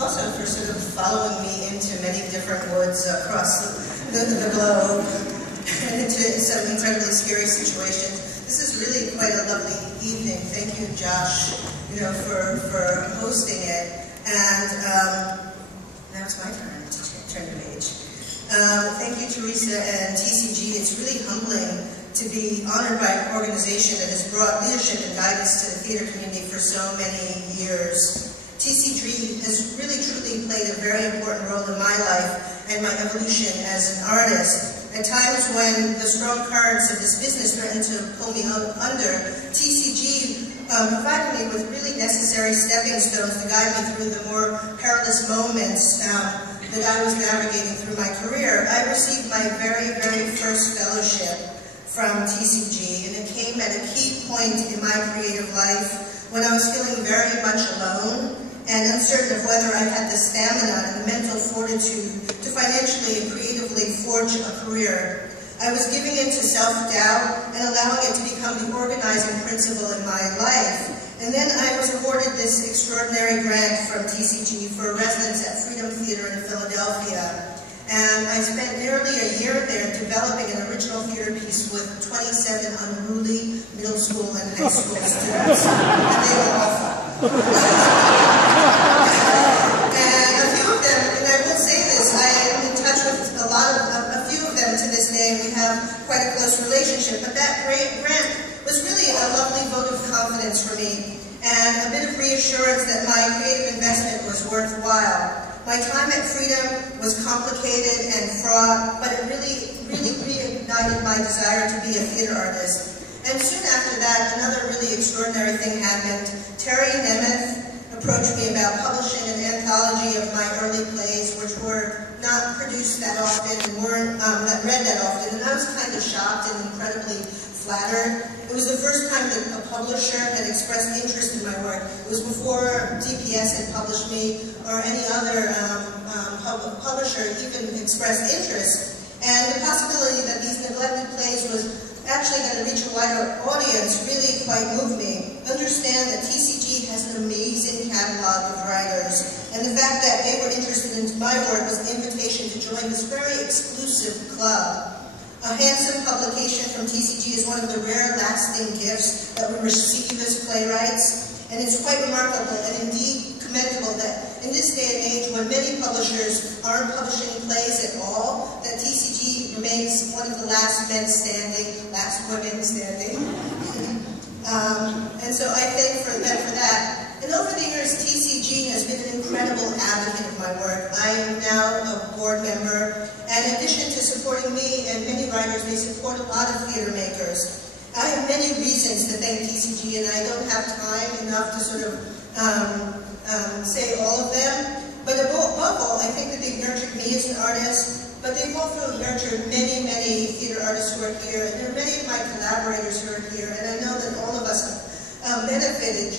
also for sort of following me into many different woods across the globe and into some incredibly scary situations. This is really quite a lovely evening. Thank you, Josh, for hosting it. And now it's my turn to turn the page. Thank you, Teresa and TCG. It's really humbling to be honored by an organization that has brought leadership and guidance to the theater community for so many years. TCG has really truly played a very important role in my life and my evolution as an artist. At times when the strong currents of this business threatened to pull me under, TCG provided me with really necessary stepping stones to guide me through the more perilous moments that I was navigating through my career. I received my very, very first fellowship from TCG, and it came at a key point in my creative life when I was feeling very much alone and uncertain of whether I had the stamina and the mental fortitude to financially and creatively forge a career. I was giving in to self-doubt and allowing it to become the organizing principle in my life. And then I was awarded this extraordinary grant from TCG for a residence at Freedom Theater in Philadelphia. And I spent nearly a year there developing an original theater piece with 27 unruly middle school and high school students. And they were awful. And a few of them, and I will say this, I am in touch with a few of them to this day, and we have quite a close relationship. But that grant was really a lovely vote of confidence for me, and a bit of reassurance that my creative investment was worthwhile. My time at Freedom was complicated and fraught, but it really reignited my desire to be a theater artist. And soon after that, another really extraordinary thing happened. Terry Nemeth approached me about publishing an anthology of my early plays, which were not produced that often and weren't read that often. And I was kind of shocked and incredibly flattered. It was the first time that a publisher had expressed interest in my work. It was before DPS had published me or any other publisher even expressed interest. And the possibility that these neglected plays was actually going to reach a wider audience really quite moved me. Understand that TCG has an amazing catalog of writers, and the fact that they were interested in my work was an invitation to join this very exclusive club. A handsome publication from TCG is one of the rare lasting gifts that we receive as playwrights, and it's quite remarkable and indeed commendable that in this day and age when many publishers aren't publishing plays at all, that TCG remains one of the last men standing, last women standing. And so I thank them for that. And over the years, TCG has been an incredible advocate of my work. I am now a board member, and in addition to supporting me and many writers, they support a lot of theater makers. I have many reasons to thank TCG, and I don't have time enough to sort of say all of them. But above all, I think that they've nurtured me as an artist, but they've also nurtured many, many theater artists who are here, and there are many of my collaborators who are here, and I know that all of us have benefited